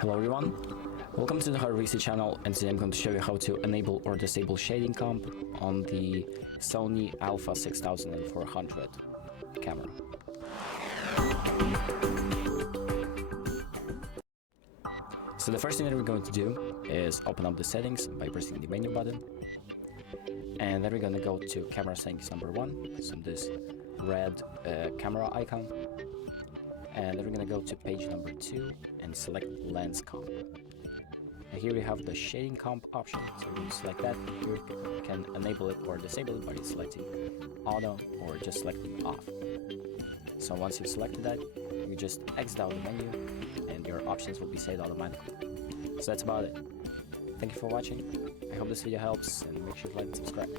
Hello everyone, welcome to the HardReset channel, and today I'm going to show you how to enable or disable shading comp on the SONY Alpha 6400 camera. So the first thing that we're going to do is open up the settings by pressing the menu button, and then we're going to go to camera settings number 1, so this red camera icon, and then we're going to go to page number 2 and select lens comp. And here we have the shading comp option, so we're going to select that. Here you can enable it or disable it by selecting auto or just selecting off. So once you've selected that, you just exit out the menu and your options will be saved automatically. So that's about it. Thank you for watching. I hope this video helps, and make sure to like and subscribe.